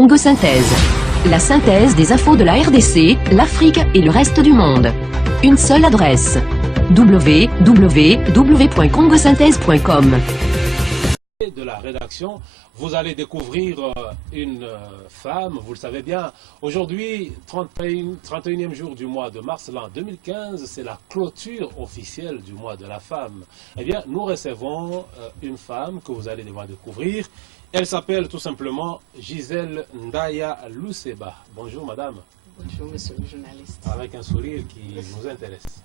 Congo Synthèse. La synthèse des infos de la RDC, l'Afrique et le reste du monde. Une seule adresse. www.congosynthèse.com. De la rédaction, vous allez découvrir une femme, vous le savez bien. Aujourd'hui, 31e jour du mois de mars, l'an 2015, c'est la clôture officielle du mois de la femme. Eh bien, nous recevons une femme que vous allez devoir découvrir. Elle s'appelle tout simplement Gisèle Ndaya Luseba. Bonjour madame. Bonjour monsieur le journaliste. Avec un sourire qui nous intéresse.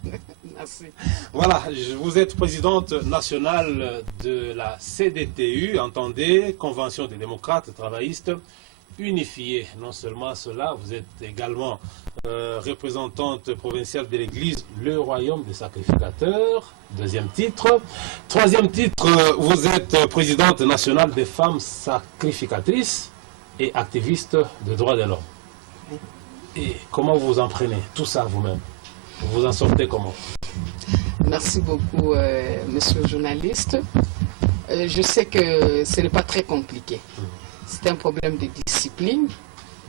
Merci. Voilà, vous êtes présidente nationale de la CDTU, entendez, Convention des démocrates travaillistes unifiés. Non seulement cela, vous êtes également représentante provinciale de l'Église, le royaume des sacrificateurs, deuxième titre. Troisième titre, vous êtes présidente nationale des femmes sacrificatrices et activistes des droits de l'homme. Et comment vous en prenez tout ça vous-même? Vous en sortez comment? Merci beaucoup, monsieur le journaliste. Je sais que ce n'est pas très compliqué. C'est un problème de discipline.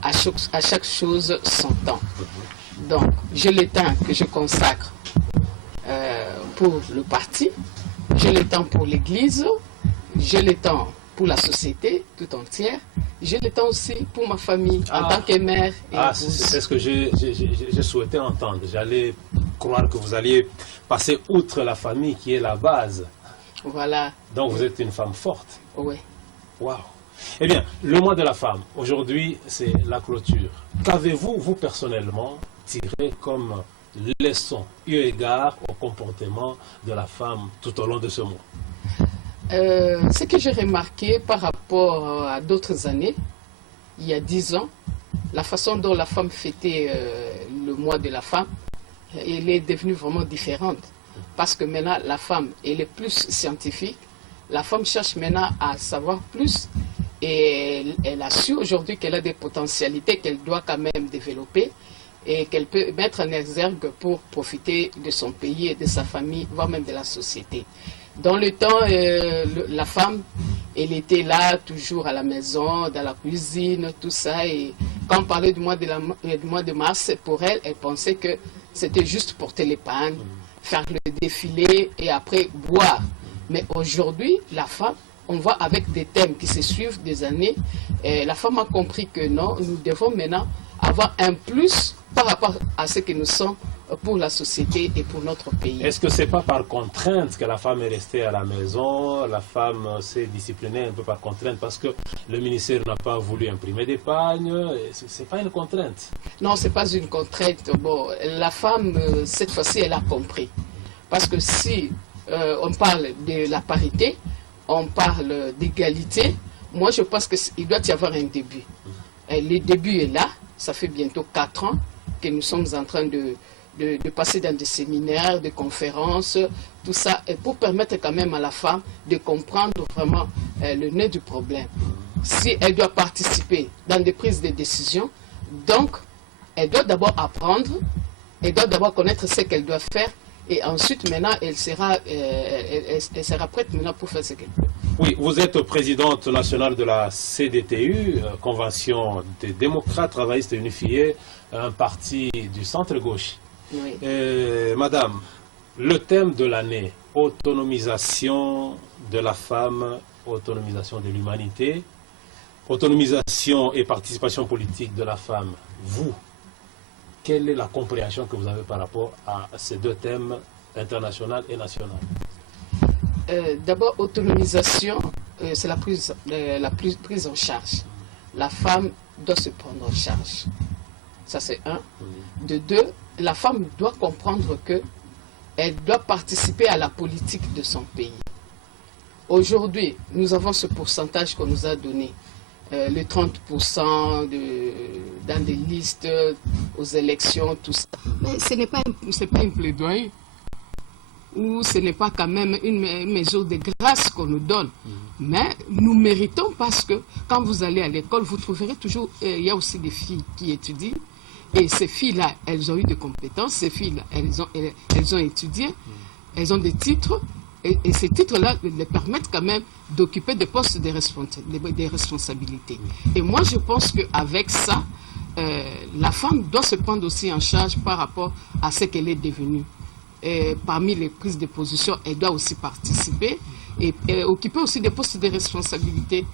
À chaque chose son temps. Donc, j'ai le temps que je consacre pour le parti, j'ai le temps pour l'Église, j'ai le temps pour la société tout entière, j'ai le temps aussi pour ma famille en tant que mère et épouse. C'est ce que j'ai souhaité entendre. J'allais croire que vous alliez passer outre la famille qui est la base. Voilà. Donc vous êtes une femme forte. Oui. Waouh. Eh bien, le mois de la femme, aujourd'hui, c'est la clôture. Qu'avez-vous, vous personnellement, tiré comme leçon, eu égard au comportement de la femme tout au long de ce mois? Ce que j'ai remarqué par rapport à d'autres années, il y a 10 ans, la façon dont la femme fêtait le mois de la femme, elle est devenue vraiment différente. Parce que maintenant, la femme, elle est plus scientifique. La femme cherche maintenant à savoir plus. Et elle a su aujourd'hui qu'elle a des potentialités qu'elle doit quand même développer et qu'elle peut mettre en exergue pour profiter de son pays et de sa famille, voire même de la société. Dans le temps, la femme, elle était là, toujours à la maison, dans la cuisine, tout ça. Et quand on parlait du mois de mars, pour elle, elle pensait que c'était juste porter les pannes, faire le défilé et après boire. Mais aujourd'hui, la femme, on voit avec des thèmes qui se suivent des années, la femme a compris que non, nous devons maintenant avoir un plus par rapport à ce que nous sommes pour la société et pour notre pays. Est-ce que ce n'est pas par contrainte que la femme est restée à la maison, la femme s'est disciplinée un peu par contrainte parce que le ministère n'a pas voulu imprimer des pagnes? Ce n'est pas une contrainte? Non, ce n'est pas une contrainte. Bon, la femme, cette fois-ci, elle a compris. Parce que si on parle de la parité, on parle d'égalité, moi je pense qu'il doit y avoir un début. Le début est là, ça fait bientôt 4 ans que nous sommes en train de passer dans des séminaires, des conférences, tout ça, et pour permettre quand même à la femme de comprendre vraiment le nœud du problème. Si elle doit participer dans des prises de décision, donc elle doit d'abord apprendre, elle doit d'abord connaître ce qu'elle doit faire, et ensuite, maintenant, elle sera prête maintenant pour faire ce qu'elle peut. Oui, vous êtes présidente nationale de la CDTU, Convention des démocrates travaillistes unifiés, un parti du centre-gauche. Oui. Madame, le thème de l'année, autonomisation de la femme, autonomisation de l'humanité, autonomisation et participation politique de la femme. Vous, quelle est la compréhension que vous avez par rapport à ces deux thèmes, international et national? D'abord, autonomisation, c'est la prise en charge. La femme doit se prendre en charge. Ça, c'est un. De deux, la femme doit comprendre qu'elle doit participer à la politique de son pays. Aujourd'hui, nous avons ce pourcentage qu'on nous a donné. Le 30% dans des listes aux élections, tout ça. Mais ce n'est pas une plaidoyer ou ce n'est pas quand même une mesure de grâce qu'on nous donne. Mais nous méritons parce que quand vous allez à l'école, vous trouverez toujours, il y a aussi des filles qui étudient. Et ces filles-là, elles ont eu des compétences, ces filles-là, elles ont étudié, elles ont des titres. et ces titres-là les permettent quand même d'occuper des postes des responsabilités. Et moi, je pense qu'avec ça, la femme doit se prendre aussi en charge par rapport à ce qu'elle est devenue. Et parmi les prises de position, elle doit aussi participer et occuper aussi des postes de responsabilité.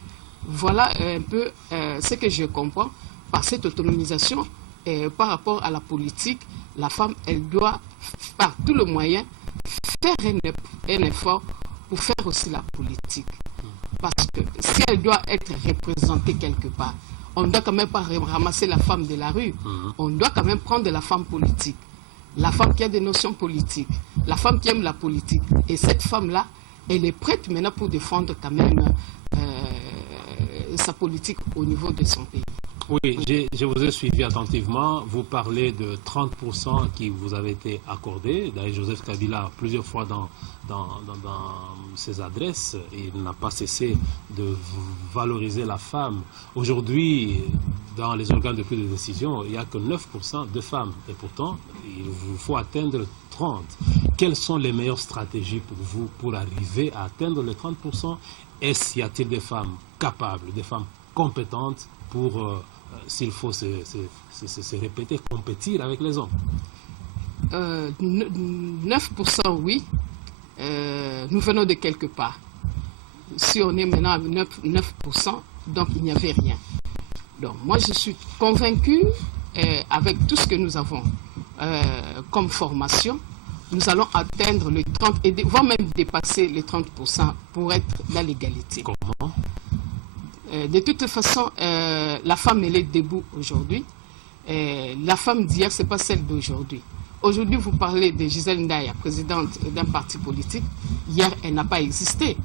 Voilà un peu ce que je comprends par cette autonomisation par rapport à la politique. La femme, elle doit, par tous les moyens, faire un effort pour faire aussi la politique. Parce que si elle doit être représentée quelque part, on ne doit quand même pas ramasser la femme de la rue. On doit quand même prendre la femme politique. La femme qui a des notions politiques. La femme qui aime la politique. Et cette femme-là, elle est prête maintenant pour défendre quand même sa politique au niveau de son pays. Oui, je vous ai suivi attentivement. Vous parlez de 30% qui vous avez été accordé. D'ailleurs, Joseph Kabila, plusieurs fois dans ses adresses, il n'a pas cessé de valoriser la femme. Aujourd'hui, dans les organes de prise de décision, il n'y a que 9% de femmes. Et pourtant, il vous faut atteindre 30%. Quelles sont les meilleures stratégies pour vous pour arriver à atteindre les 30%? Y a-t-il des femmes capables, des femmes compétentes pour, s'il faut se répéter, compétir avec les hommes? 9% oui. Nous venons de quelque part. Si on est maintenant à 9%, donc il n'y avait rien. Donc moi je suis convaincu, avec tout ce que nous avons comme formation, nous allons atteindre les 30% et voire même dépasser les 30% pour être dans l'égalité. Comment? De toute façon, la femme, elle est debout aujourd'hui. La femme d'hier, ce n'est pas celle d'aujourd'hui. Aujourd'hui, vous parlez de Gisèle Ndaya, présidente d'un parti politique. Hier, elle n'a pas existé.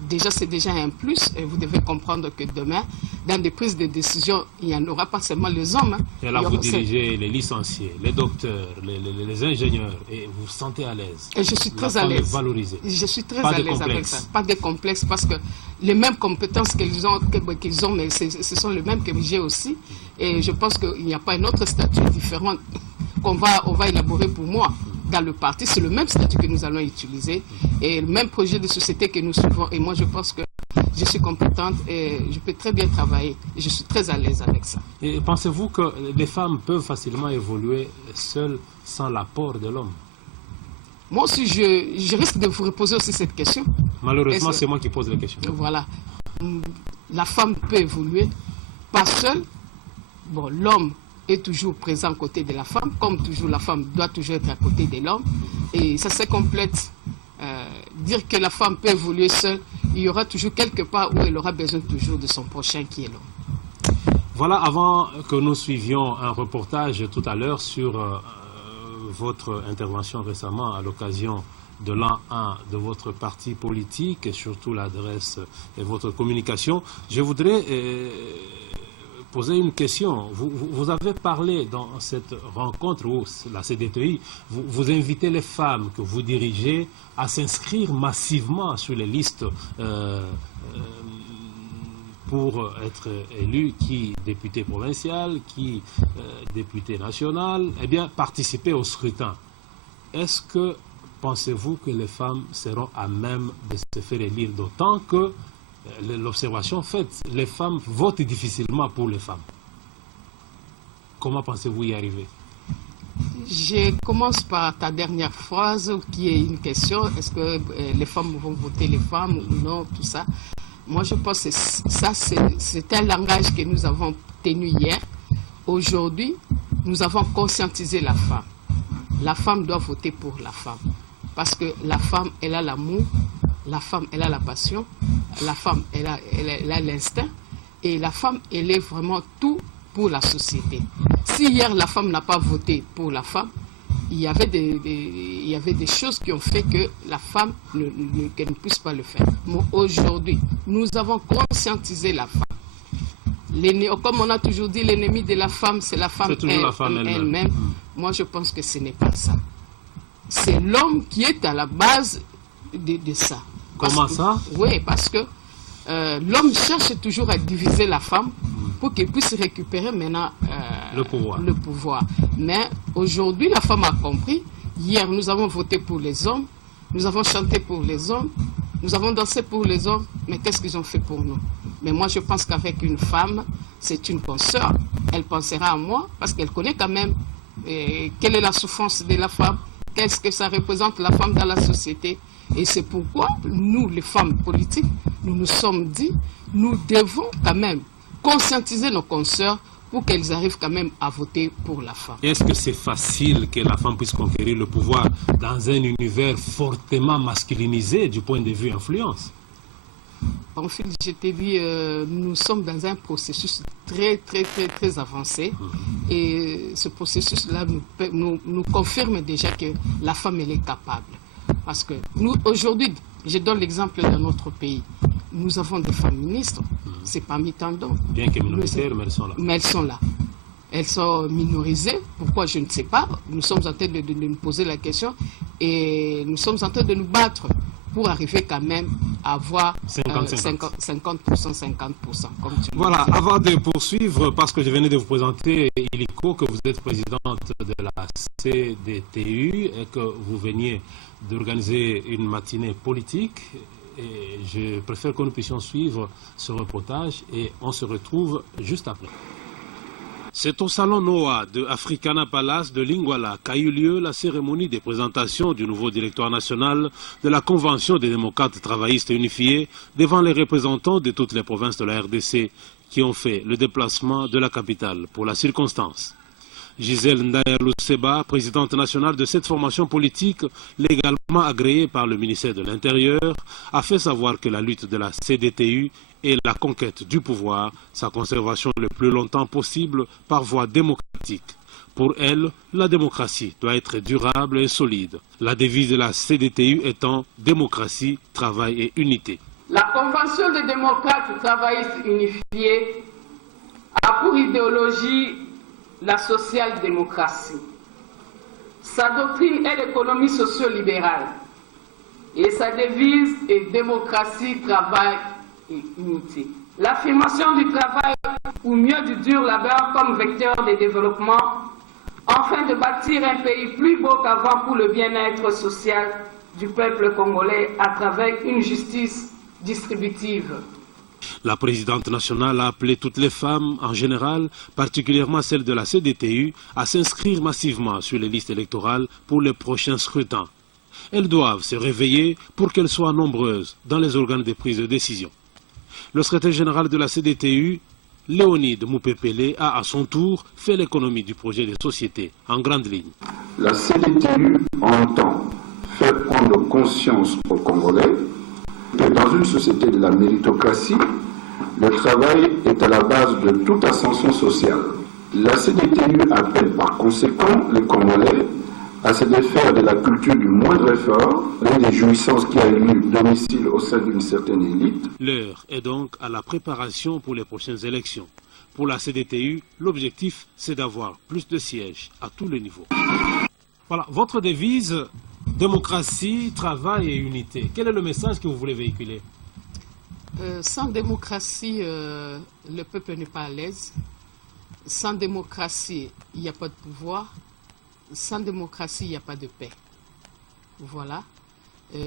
Déjà, c'est déjà un plus. Et vous devez comprendre que demain, dans des prises de décision, il n'y en aura pas seulement les hommes. Et là, vous dirigez les licenciés, les docteurs, les ingénieurs, et vous vous sentez à l'aise. Et je suis très à l'aise. Je suis très à l'aise avec ça. Pas de complexe, parce que les mêmes compétences qu'ils ont, mais ce sont les mêmes que j'ai aussi. Et je pense qu'il n'y a pas un autre statut différent on va élaborer pour moi dans le parti. C'est le même statut que nous allons utiliser et le même projet de société que nous suivons. Et moi, je pense que je suis compétente et je peux très bien travailler. Et je suis très à l'aise avec ça. Et pensez-vous que les femmes peuvent facilement évoluer seules sans l'apport de l'homme? Moi aussi, je risque de vous reposer aussi cette question. Malheureusement, c'est moi qui pose la question. Voilà. La femme peut évoluer, pas seule. Bon, l'homme est toujours présent à côté de la femme, comme toujours la femme doit toujours être à côté de l'homme. Et ça se complète. Dire que la femme peut évoluer seule, il y aura toujours quelque part où elle aura besoin toujours de son prochain qui est l'homme. Voilà, avant que nous suivions un reportage tout à l'heure sur votre intervention récemment à l'occasion de l'an 1 de votre parti politique et surtout l'adresse et votre communication, je voudrais poser une question. Vous avez parlé dans cette rencontre où la CDTI, vous invitez les femmes que vous dirigez à s'inscrire massivement sur les listes pour être élu, qui député provincial, qui député national, eh bien participer au scrutin. Est-ce que pensez-vous que les femmes seront à même de se faire élire, d'autant que l'observation faite, les femmes votent difficilement pour les femmes? Comment pensez-vous y arriver? Je commence par ta dernière phrase qui est une question. Est-ce que les femmes vont voter les femmes ou non, tout ça? Moi, je pense que ça, c'est un langage que nous avons tenu hier. Aujourd'hui, nous avons conscientisé la femme. La femme doit voter pour la femme. Parce que la femme, elle a l'amour, la femme, elle a la passion, la femme, elle a l'instinct. Et la femme, elle est vraiment tout pour la société. Si hier, la femme n'a pas voté pour la femme, il y avait des choses qui ont fait que la femme qu'elle ne puisse pas le faire. Mais aujourd'hui, nous avons conscientisé la femme. Comme on a toujours dit, l'ennemi de la femme, c'est la femme elle-même. Moi, je pense que ce n'est pas ça. C'est l'homme qui est à la base de ça. Comment ça? Oui, parce que l'homme cherche toujours à diviser la femme pour qu'elle puisse récupérer maintenant le pouvoir. Mais aujourd'hui, la femme a compris. Hier, nous avons voté pour les hommes. nous avons chanté pour les hommes, nous avons dansé pour les hommes, mais qu'est-ce qu'ils ont fait pour nous? Mais moi, je pense qu'avec une femme, c'est une consoeur. Elle pensera à moi parce qu'elle connaît quand même quelle est la souffrance de la femme, qu'est-ce que ça représente la femme dans la société. Et c'est pourquoi nous, les femmes politiques, nous nous sommes dit, nous devons quand même conscientiser nos consoeurs pour qu'elles arrivent quand même à voter pour la femme. Est-ce que c'est facile que la femme puisse conquérir le pouvoir dans un univers fortement masculinisé du point de vue influence? En fait, je t'ai dit, nous sommes dans un processus très avancé. Et ce processus-là nous confirme déjà que la femme, elle est capable. Parce que nous, aujourd'hui, je donne l'exemple dans notre pays. Nous avons des femmes ministres, c'est parmi tant d'autres. Bien que minoritaires, mais elles sont là. Mais elles sont là. Elles sont minorisées. Pourquoi, je ne sais pas. Nous sommes en train de nous poser la question et nous sommes en train de nous battre pour arriver quand même à avoir 50%, 50%, comme tu Voilà, avant de poursuivre, parce que je venais de vous présenter, Iliko, que vous êtes présidente de la CDTU et que vous veniez d'organiser une matinée politique. Et je préfère que nous puissions suivre ce reportage et on se retrouve juste après. C'est au salon Noah de Africana Palace de Lingwala qu'a eu lieu la cérémonie de présentation du nouveau directoire national de la Convention des démocrates travaillistes unifiés devant les représentants de toutes les provinces de la RDC qui ont fait le déplacement de la capitale pour la circonstance. Gisèle Ndaya-Luseba, présidente nationale de cette formation politique, légalement agréée par le ministère de l'Intérieur, a fait savoir que la lutte de la CDTU est la conquête du pouvoir, sa conservation le plus longtemps possible par voie démocratique. Pour elle, la démocratie doit être durable et solide. La devise de la CDTU étant « démocratie, travail et unité ». La Convention des démocrates travaillistes unifiés a pour idéologie la social-démocratie. Sa doctrine est l'économie socio-libérale et sa devise est démocratie, travail et unité. L'affirmation du travail, ou mieux du dur labeur comme vecteur de développement, afin de bâtir un pays plus beau qu'avant pour le bien-être social du peuple congolais à travers une justice distributive. La présidente nationale a appelé toutes les femmes, en général, particulièrement celles de la CDTU, à s'inscrire massivement sur les listes électorales pour les prochains scrutins. Elles doivent se réveiller pour qu'elles soient nombreuses dans les organes de prise de décision. Le secrétaire général de la CDTU, Léonide Moupépélé, a à son tour fait l'économie du projet de société en grande ligne. La CDTU entend faire prendre conscience aux Congolais que dans une société de la méritocratie, le travail est à la base de toute ascension sociale. La CDTU appelle par conséquent les Congolais à se défaire de la culture du moindre effort, l'une des jouissances qui a eu domicile au sein d'une certaine élite. L'heure est donc à la préparation pour les prochaines élections. Pour la CDTU, l'objectif, c'est d'avoir plus de sièges à tous les niveaux. Voilà, votre devise, démocratie, travail et unité. Quel est le message que vous voulez véhiculer? Sans démocratie, le peuple n'est pas à l'aise. Sans démocratie, il n'y a pas de pouvoir. Sans démocratie, il n'y a pas de paix. Voilà.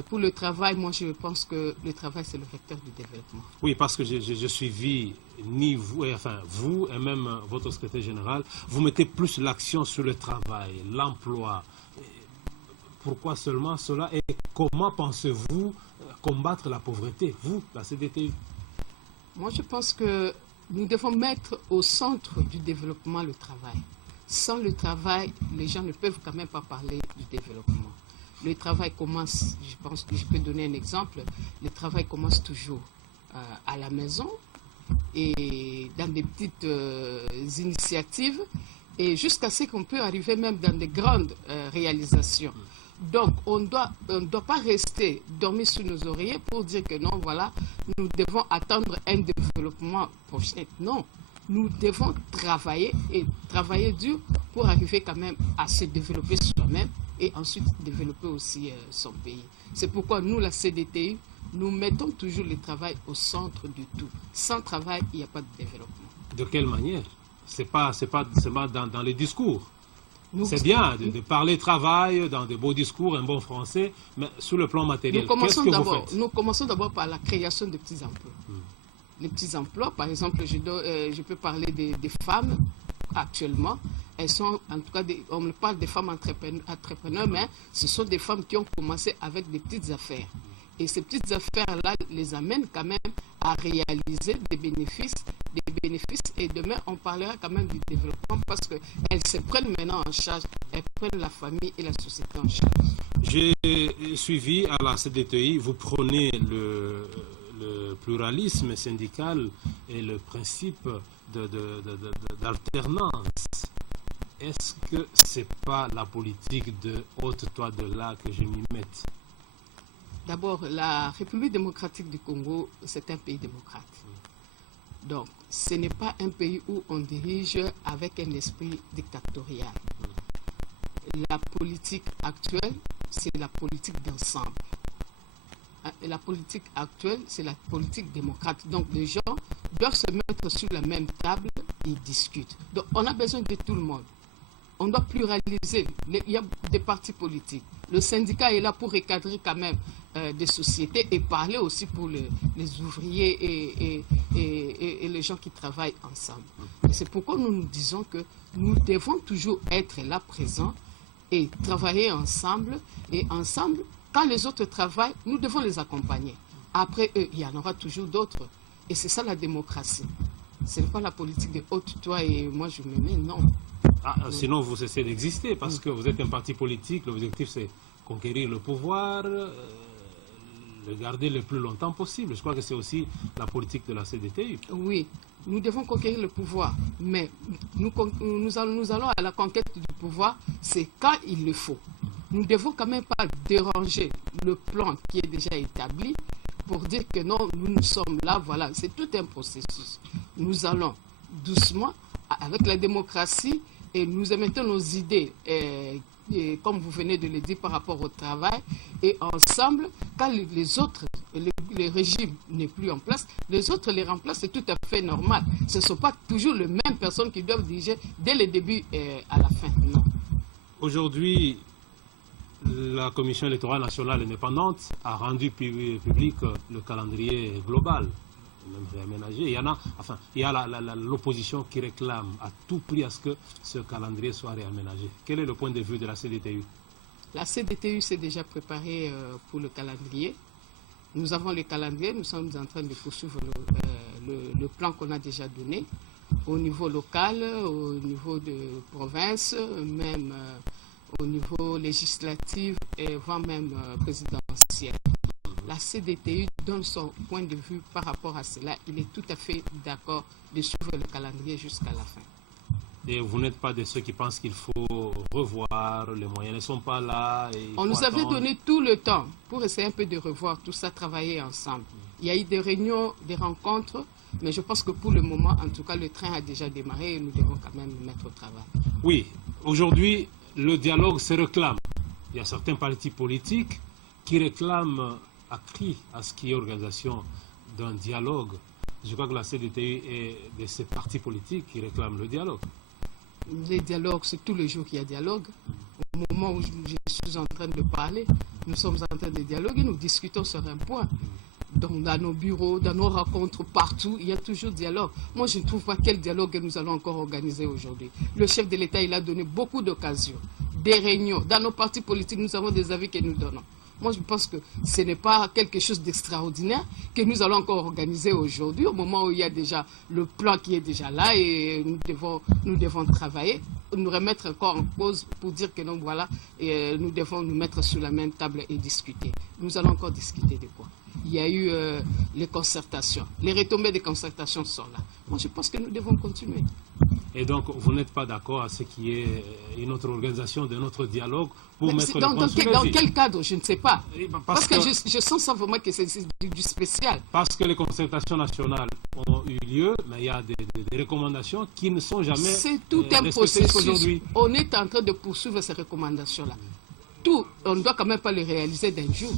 Pour le travail, moi je pense que le travail c'est le vecteur du développement. Oui, parce que je suivi ni vous, enfin vous et même votre secrétaire général, vous mettez plus l'action sur le travail, l'emploi. Pourquoi seulement cela et comment pensez-vous combattre la pauvreté, vous, la CDTU? Moi je pense que nous devons mettre au centre du développement le travail. Sans le travail, les gens ne peuvent quand même pas parler du développement. Le travail commence, je pense que je peux donner un exemple, le travail commence toujours à la maison et dans des petites initiatives et jusqu'à ce qu'on peut arriver même dans des grandes réalisations. Donc on ne doit pas rester dormir sous nos oreillers pour dire que non, voilà, nous devons attendre un développement prochain. Non. Nous devons travailler et travailler dur pour arriver quand même à se développer soi-même et ensuite développer aussi son pays. C'est pourquoi nous, la CDTU, nous mettons toujours le travail au centre du tout. Sans travail, il n'y a pas de développement. De quelle manière? C'est pas dans les discours. C'est bien de parler travail dans de beaux discours, un bon français, mais sur le plan matériel, qu'est-ce que vous faites? Nous commençons d'abord par la création de petits emplois. Les petits emplois, par exemple, je peux parler des femmes actuellement. Elles sont, en tout cas, on parle des femmes entrepreneurs, mais ce sont des femmes qui ont commencé avec des petites affaires. Et ces petites affaires-là les amènent quand même à réaliser des bénéfices. Et demain, on parlera quand même du développement parce qu'elles se prennent maintenant en charge, elles prennent la famille et la société en charge. J'ai suivi à la CDTI, vous prenez le pluralisme syndical et le principe d'alternance. Est-ce que ce n'est pas la politique de haute-toi de là que je m'y mette? D'abord, la République démocratique du Congo, c'est un pays démocrate. Donc, ce n'est pas un pays où on dirige avec un esprit dictatorial. La politique actuelle, c'est la politique d'ensemble. La politique actuelle, c'est la politique démocrate. Donc, les gens doivent se mettre sur la même table et discutent. Donc, on a besoin de tout le monde. On doit pluraliser. Il y a des partis politiques. Le syndicat est là pour recadrer quand même des sociétés et parler aussi pour les ouvriers et les gens qui travaillent ensemble. C'est pourquoi nous disons que nous devons toujours être là présents et travailler ensemble. Et ensemble, quand les autres travaillent, nous devons les accompagner. Après eux, il y en aura toujours d'autres. Et c'est ça la démocratie. Ce n'est pas la politique de haute toi et moi je me mets, non. Sinon, vous cessez d'exister parce que vous êtes un parti politique. L'objectif, c'est conquérir le pouvoir, le garder le plus longtemps possible. Je crois que c'est aussi la politique de la CDTU. Oui, nous devons conquérir le pouvoir, mais nous allons à la conquête du pouvoir, c'est quand il le faut. Nous ne devons quand même pas déranger le plan qui est déjà établi pour dire que non, nous sommes là, voilà. C'est tout un processus. Nous allons doucement, avec la démocratie, et nous émettons nos idées, et comme vous venez de le dire, par rapport au travail, et ensemble, quand les autres, les régimes n'est plus en place, les autres les remplacent, c'est tout à fait normal. Ce ne sont pas toujours les mêmes personnes qui doivent diriger dès le début à la fin, non. Aujourd'hui, la Commission électorale nationale indépendante a rendu public le calendrier global, même réaménagé. Il y a l'opposition qui réclame à tout prix à ce que ce calendrier soit réaménagé. Quel est le point de vue de la CDTU? La CDTU s'est déjà préparée pour le calendrier. Nous avons le calendrier, nous sommes en train de poursuivre le plan qu'on a déjà donné au niveau local, au niveau de province, même au niveau législatif et voire même présidentiel. La CDTU donne son point de vue par rapport à cela. Il est tout à fait d'accord de suivre le calendrier jusqu'à la fin. Et vous n'êtes pas de ceux qui pensent qu'il faut revoir, les moyens ne sont pas là. On nous avait donné tout le temps pour essayer un peu de revoir tout ça, travailler ensemble. Il y a eu des réunions, des rencontres, mais je pense que pour le moment, en tout cas, le train a déjà démarré et nous devons quand même mettre au travail. Oui, aujourd'hui, le dialogue se réclame. Il y a certains partis politiques qui réclament à cri à ce qu'il y ait organisation d'un dialogue. Je crois que la CDTU est de ces partis politiques qui réclament le dialogue. Les dialogues, c'est tous les jours qu'il y a dialogue. Au moment où je suis en train de parler, nous sommes en train de dialoguer, nous discutons sur un point. Donc, dans nos bureaux, dans nos rencontres, partout, il y a toujours dialogue. Moi, je ne trouve pas quel dialogue nous allons encore organiser aujourd'hui. Le chef de l'État, il a donné beaucoup d'occasions, des réunions. Dans nos partis politiques, nous avons des avis que nous donnons. Moi, je pense que ce n'est pas quelque chose d'extraordinaire que nous allons encore organiser aujourd'hui, au moment où il y a déjà le plan qui est déjà là et nous devons travailler, nous remettre encore en cause pour dire que non, voilà, et nous devons nous mettre sur la même table et discuter. Nous allons encore discuter de quoi? Il y a eu les concertations. Les retombées des concertations sont là. Moi, je pense que nous devons continuer. Et donc, vous n'êtes pas d'accord à ce qu'il y ait une autre organisation de notre dialogue pour mettre le point sur les Dans i? quel cadre? Je ne sais pas. Parce que je sens ça vraiment que c'est du spécial. Parce que les concertations nationales ont eu lieu, mais il y a des recommandations qui ne sont jamais C'est tout un respectées processus. aujourd'hui. On est en train de poursuivre ces recommandations-là. Tout, on ne doit quand même pas les réaliser d'un jour.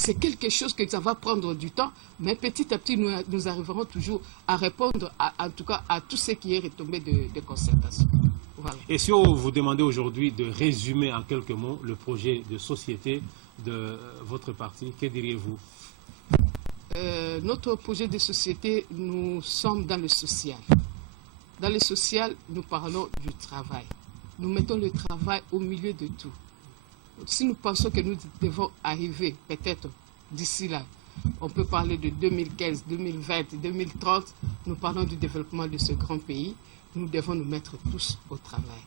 C'est quelque chose que ça va prendre du temps, mais petit à petit, nous arriverons toujours à répondre, en tout cas, à tout ce qui est retombé de concertation. Voilà. Et si on vous demandait aujourd'hui de résumer en quelques mots le projet de société de votre parti, que diriez-vous? Notre projet de société, nous sommes dans le social. Dans le social, nous parlons du travail. Nous mettons le travail au milieu de tout. Si nous pensons que nous devons arriver, peut-être d'ici là, on peut parler de 2015, 2020, 2030, nous parlons du développement de ce grand pays. Nous devons nous mettre tous au travail,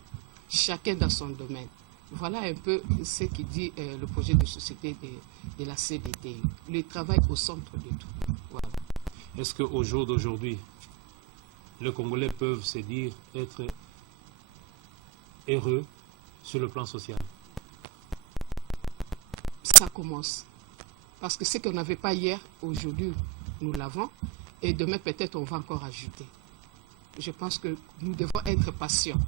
chacun dans son domaine. Voilà un peu ce qui dit le projet de société de la CDTU. Le travail au centre de tout. Voilà. Est-ce qu'au jour d'aujourd'hui, les Congolais peuvent se dire être heureux sur le plan social? Ça commence. Parce que ce qu'on n'avait pas hier, aujourd'hui, nous l'avons. Et demain, peut-être, on va encore ajouter. Je pense que nous devons être patients.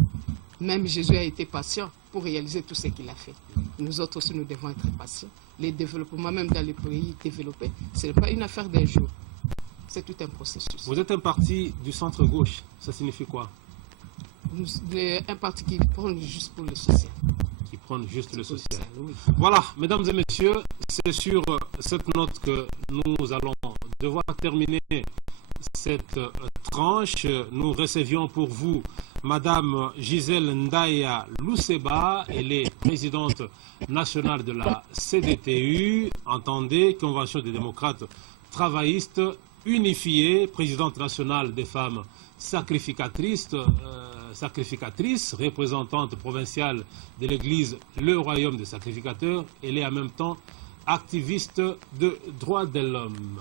Même Jésus a été patient pour réaliser tout ce qu'il a fait. Nous autres aussi, nous devons être patients. Les développements, même dans les pays développés, ce n'est pas une affaire d'un jour. C'est tout un processus. Vous êtes un parti du centre-gauche. Ça signifie quoi? Un parti qui prend juste pour le social. Qui prend juste le social. Oui. Voilà, mesdames et messieurs, c'est sur cette note que nous allons devoir terminer cette tranche. Nous recevions pour vous Madame Gisèle Ndaya Luseba, elle est présidente nationale de la CDTU, entendez, Convention des démocrates travaillistes unifiés, présidente nationale des femmes sacrificatrices, représentante provinciale de l'église Le Royaume des Sacrificateurs. Elle est en même temps activiste de droits de l'homme.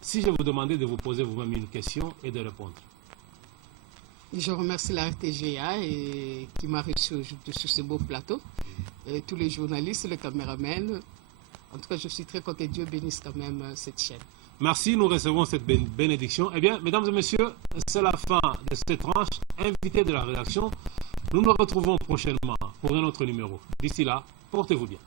Si je vous demandais de vous poser vous-même une question et de répondre. Je remercie la RTGA qui m'a reçu aujourd'hui sur ce beau plateau. Et tous les journalistes, les caméramans. En tout cas, je suis très content que Dieu bénisse quand même cette chaîne. Merci, nous recevons cette bénédiction. Eh bien, mesdames et messieurs, c'est la fin de cette tranche. Invités de la rédaction, nous nous retrouvons prochainement pour un autre numéro. D'ici là, portez-vous bien.